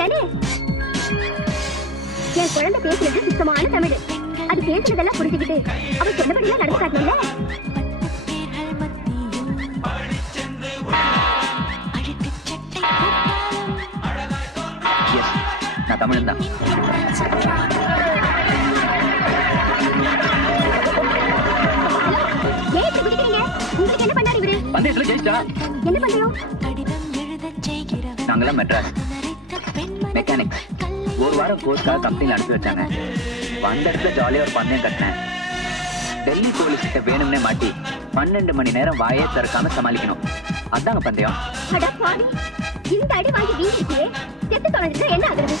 தமிழ் என் குழந்தை பேசுறது சுத்தமான தமிழ். அது பேசுறதெல்லாம் புரிஞ்சுக்கிட்டு அவன் சொன்னபடியெல்லாம் நடந்து காட்டணும்ல. நான் தமிழ் தான். உங்களுக்கு என்ன பண்ணாரு இவரு? பந்தயத்துல ஜெயிச்சா. என்ன பண்றோம்? நாங்களாம் மெட்ராஸ் மெக்கானிக். ஒரு வாரம் கோர்ஸ்க்காக கம்பெனியில் அனுப்பி வச்சாங்க. வந்த இடத்துல ஜாலியாக ஒரு பந்தயம் கட்டினேன். டெல்லி போலீஸ் கிட்ட வேணும்னே மாட்டி 12 மணி நேரம் வாயே திறக்காம சமாளிக்கணும். அதாங்க பந்தயம். இந்த அடி வாங்கி வீங்கிருக்கே செத்து தொலைஞ்சிட்டா என்ன ஆகுறது?